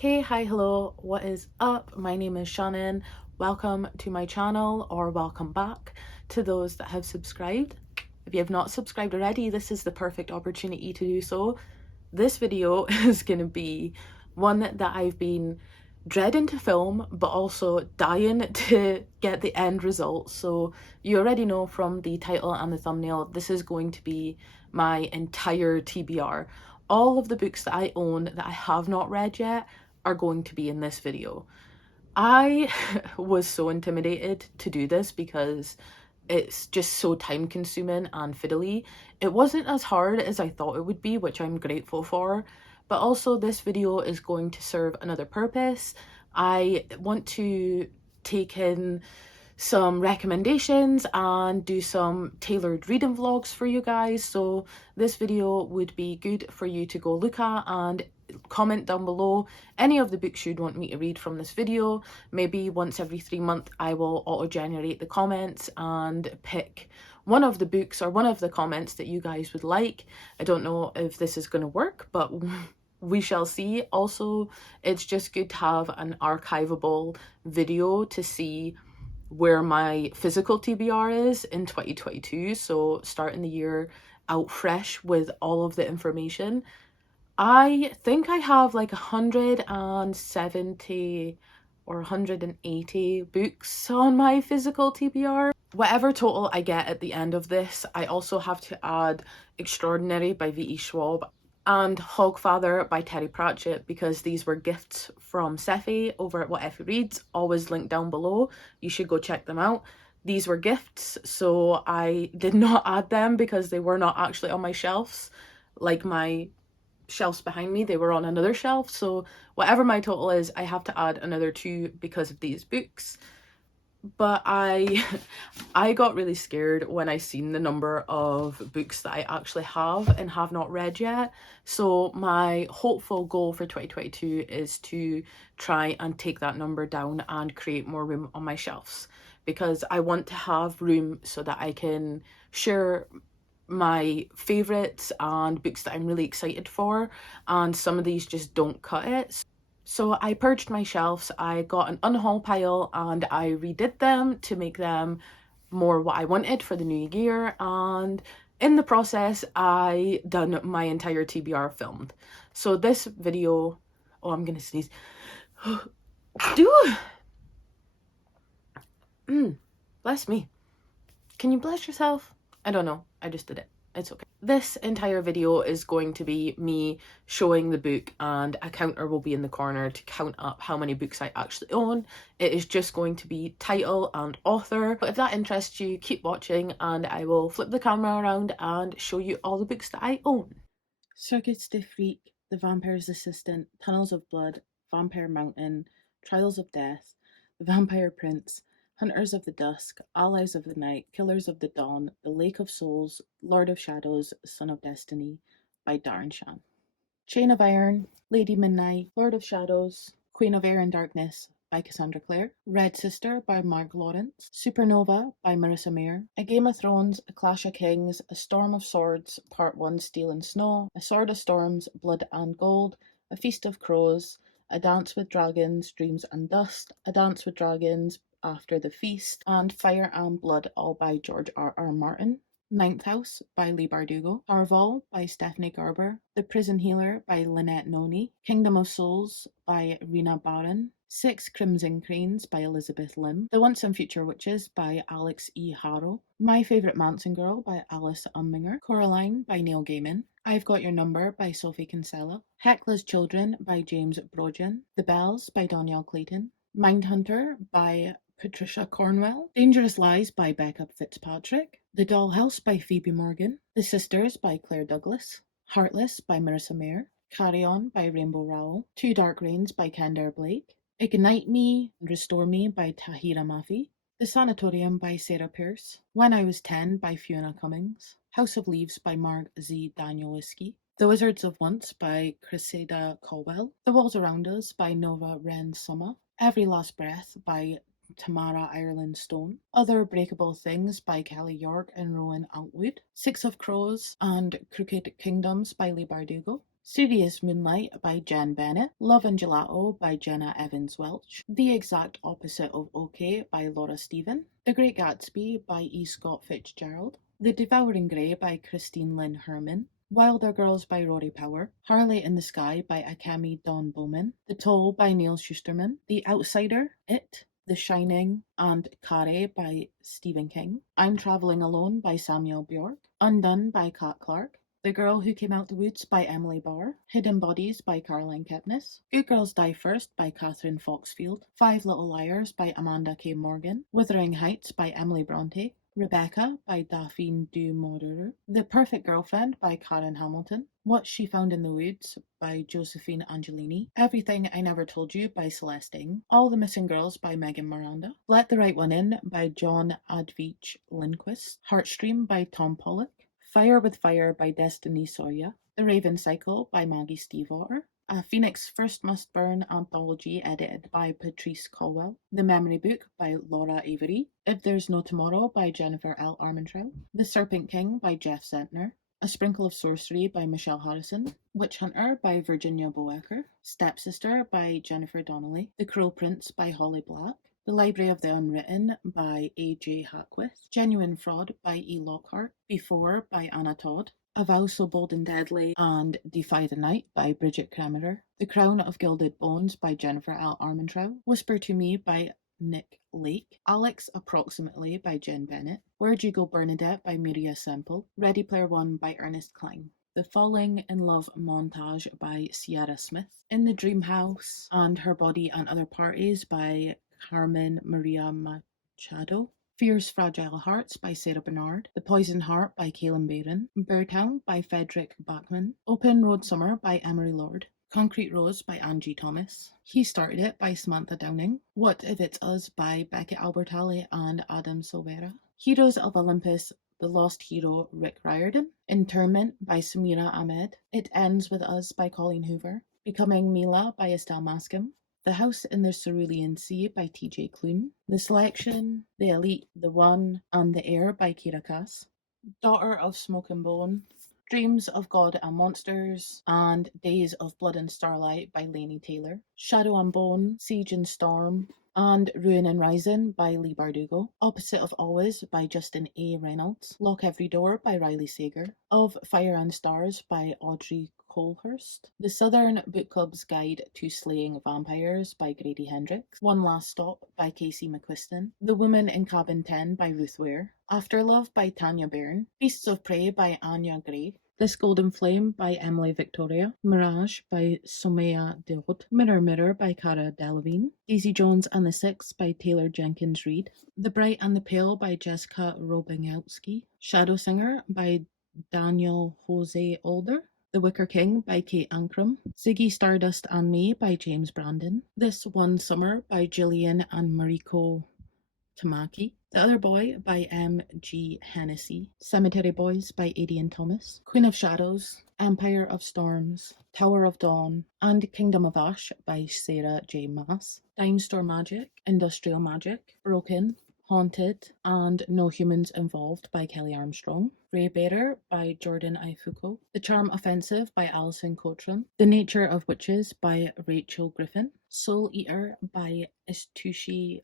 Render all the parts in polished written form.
Hey, hi, hello, what is up? My name is Shannon. Welcome to my channel, or welcome back to those that have subscribed. If you have not subscribed already, this is the perfect opportunity to do so. This video is going to be one that I've been dreading to film, but also dying to get the end result. So you already know from the title and the thumbnail, this is going to be my entire TBR. All of the books that I own that I have not read yet are going to be in this video. I was so intimidated to do this because it's just so time consuming and fiddly. It wasn't as hard as I thought it would be, which I'm grateful for, but also this video is going to serve another purpose. I want to take in some recommendations and do some tailored reading vlogs for you guys, so this video would be good for you to go look at and comment down below any of the books you'd want me to read from this video. Maybe once every 3 months I will auto-generate the comments and pick one of the books or one of the comments that you guys would like. I don't know if this is going to work, but we shall see. Also, it's just good to have an archivable video to see where my physical TBR is in 2022, so starting the year out fresh with all of the information. I think I have like 170 or 180 books on my physical TBR. Whatever total I get at the end of this, I also have to add Extraordinary by V.E. Schwab and Hogfather by Terry Pratchett, because these were gifts from Sephi over at What Effie Reads, always linked down below. You should go check them out. These were gifts, so I did not add them because they were not actually on my shelves. Like my shelves behind me, they were on another shelf, so whatever my total is, I have to add another 2 because of these books. But I got really scared when I seen the number of books that I actually have and have not read yet. So my hopeful goal for 2022 is to try and take that number down and create more room on my shelves, because I want to have room so that I can share my favorites and books that I'm really excited for, and some of these just don't cut it. So I purged my shelves, I got an unhaul pile, and I redid them to make them more what I wanted for the new year, and in the process I done my entire TBR filmed. So this video, oh, I'm gonna sneeze. Bless me. Can you bless yourself? I don't know, I just did it. It's okay. This entire video is going to be me showing the book, and a counter will be in the corner to count up how many books I actually own. It is just going to be title and author. But if that interests you, keep watching and I will flip the camera around and show you all the books that I own. Circuits de Freak, The Vampire's Assistant, Tunnels of Blood, Vampire Mountain, Trials of Death, The Vampire Prince, Hunters of the Dusk, Allies of the Night, Killers of the Dawn, The Lake of Souls, Lord of Shadows, Son of Destiny by Darren Shan. Chain of Iron, Lady Midnight, Lord of Shadows, Queen of Air and Darkness by Cassandra Clare, Red Sister by Mark Lawrence, Supernova by Marissa Mayer, A Game of Thrones, A Clash of Kings, A Storm of Swords, Part 1, Steel and Snow, A Sword of Storms, Blood and Gold, A Feast of Crows, A Dance with Dragons, Dreams and Dust, A Dance with Dragons, After the Feast, and Fire and Blood, all by George R.R. Martin. Ninth House by Leigh Bardugo, Arval by Stephanie Gerber, The Prison Healer by Lynette Noni, Kingdom of Souls by Rena Barron, Six Crimson Cranes by Elizabeth Lim, The Once and Future Witches by Alex E. Harrow, My Favorite Manson Girl by Alice Umminger, Coraline by Neil Gaiman, I've Got Your Number by Sophie Kinsella, Hecla's Children by James Brogan, The Bells by Donielle Clayton, Mindhunter by Patricia Cornwell, Dangerous Lies by Becca Fitzpatrick, The Dollhouse by Phoebe Morgan, The Sisters by Claire Douglas, Heartless by Marissa Mayer, Carry On by Rainbow Rowell, Two Dark Reigns by Kendare Blake, Ignite Me and Restore Me by Tahira Mafi, The Sanatorium by Sarah Pierce, When I Was 10 by Fiona Cummings, House of Leaves by Marg Z. Danielewski, The Wizards of Once by Cressida Colwell, The Walls Around Us by Nova Wren Summer, Every Last Breath by Tamara Ireland Stone, Other Breakable Things by Kelly York and Rowan Altwood, Six of Crows and Crooked Kingdoms by Leigh Bardugo, Studious Moonlight by Jen Bennett, Love and Gelato by Jenna Evans Welch, The Exact Opposite of OK by Laura Stephen, The Great Gatsby by E. Scott Fitzgerald, The Devouring Grey by Christine Lynn Herman, Wilder Girls by Rory Power, Harley in the Sky by Akemi Dawn Bowman, The Toll by Neil Shusterman, The Outsider, It, The Shining, and Carrie by Stephen King, I'm Traveling Alone by Samuel Bjork, Undone by Kat Clark, The Girl Who Came Out the Woods by Emily Barr, Hidden Bodies by Caroline Kepnes, Good Girls Die First by Catherine Foxfield, Five Little Liars by Amanda K. Morgan, Wuthering Heights by Emily Bronte, Rebecca by Daphne du Maurier, The Perfect Girlfriend by Karen Hamilton, What She Found in the Woods by Josephine Angelini, Everything I Never Told You by Celeste Ng, All the Missing Girls by Megan Miranda, Let the Right One In by John Advich Lindquist, Heartstream by Tom Pollock, Fire with Fire by Destiny Soya, The Raven Cycle by Maggie Stiefvater, A Phoenix First Must Burn anthology edited by Patrice Colwell, The Memory Book by Laura Avery, If There's No Tomorrow by Jennifer L. Armentrout, The Serpent King by Jeff Zentner, A Sprinkle of Sorcery by Michelle Harrison, Witch Hunter by Virginia Boecker, Stepsister by Jennifer Donnelly, The Cruel Prince by Holly Black, The Library of the Unwritten by A.J. Hackwith, Genuine Fraud by E. Lockhart, Before by Anna Todd, A Vow So Bold and Deadly and Defy the Night by Bridget Kremerer, The Crown of Gilded Bones by Jennifer L. Armentrout, Whisper to Me by Nick Lake, Alex Approximately by Jen Bennett, Where'd You Go Bernadette by Miria Semple, Ready Player One by Ernest Cline, The Falling in Love Montage by Sierra Smith, In the Dream House and Her Body and Other Parties by Carmen Maria Machado, Fierce Fragile Hearts by Sarah Bernard, The Poisoned Heart by Kaylin Barron, Beartown by Frederick Bachman, Open Road Summer by Emery Lord, Concrete Rose by Angie Thomas, He Started It by Samantha Downing, What If It's Us by Beckett Albertalli and Adam Silvera, Heroes of Olympus, The Lost Hero Rick Riordan, Interment by Samira Ahmed, It Ends With Us by Colleen Hoover, Becoming Mila by Estelle Mascom, The House in the Cerulean Sea by T.J. Clune, The Selection, The Elite, The One, and The Air by Kira Cass, Daughter of Smoke and Bone, Dreams of God and Monsters, and Days of Blood and Starlight by Laini Taylor, Shadow and Bone, Siege and Storm, and Ruin and Rising by Lee Bardugo, Opposite of Always by Justin A. Reynolds, Lock Every Door by Riley Sager, Of Fire and Stars by Audrey Colehurst, The Southern Book Club's Guide to Slaying Vampires by Grady Hendrix, One Last Stop by Casey McQuiston, The Woman in Cabin 10 by Ruth Ware, Afterlove by Tanya Byrne, Beasts of Prey by Anya Gray, This Golden Flame by Emily Victoria, Mirage by Somaya Deod, Mirror Mirror by Cara Delevingne, Daisy Jones and the Six by Taylor Jenkins Reid, The Bright and the Pale by Jessica Robinkowski, Shadow Singer by Daniel Jose Older, The Wicker King by Kate Ankrum, Ziggy Stardust and Me by James Brandon, This One Summer by Gillian and Mariko Tamaki, The Other Boy by M.G. Hennessy, Cemetery Boys by Adrian Thomas, Queen of Shadows, Empire of Storms, Tower of Dawn, and Kingdom of Ash by Sarah J. Maas, Dime Store Magic, Industrial Magic, Broken, Haunted, and No Humans Involved by Kelly Armstrong, Grey Bearer by Jordan I. Foucault, The Charm Offensive by Alison Cochran, The Nature of Witches by Rachel Griffin, Soul Eater by Istushi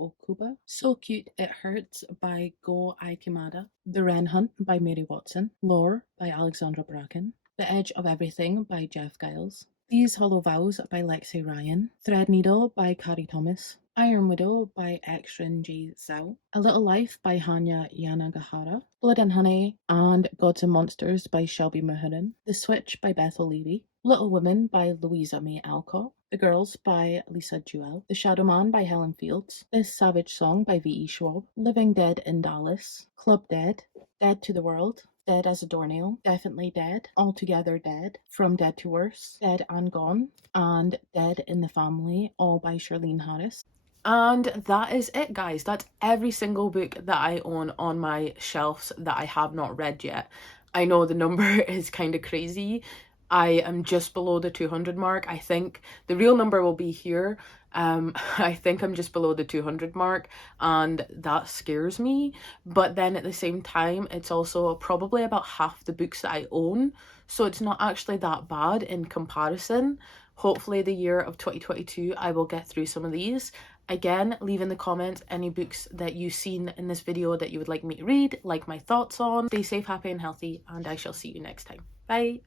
Okuba, So Cute It Hurts by Go Aikimada, The Wren Hunt by Mary Watson, Lore by Alexandra Bracken, The Edge of Everything by Jeff Giles, These Hollow Vows by Lexi Ryan, Threadneedle by Carrie Thomas, Iron Widow by Exrin J. Zhao, A Little Life by Hanya Yanagihara, Blood and Honey and Gods and Monsters by Shelby Mahurin, The Switch by Beth O'Leary, Little Women by Louisa May Alcott, The Girls by Lisa Jewell, The Shadow Man by Helen Fields, This Savage Song by V.E. Schwab, Living Dead in Dallas, Club Dead, Dead to the World, Dead as a Doornail, Definitely Dead, Altogether Dead, From Dead to Worse, Dead and Gone, and Dead in the Family, all by Charlene Harris. And that is it, guys. That's every single book that I own on my shelves that I have not read yet. I know the number is kind of crazy. I am just below the 200 mark. I think the real number will be here. I think I'm just below the 200 mark, and that scares me. But then at the same time, it's also probably about half the books that I own. so it's not actually that bad in comparison. Hopefully the year of 2022 I will get through some of these. Again, leave in the comments any books that you've seen in this video that you would like me to read, like my thoughts on. Stay safe, happy and healthy, and I shall see you next time. Bye!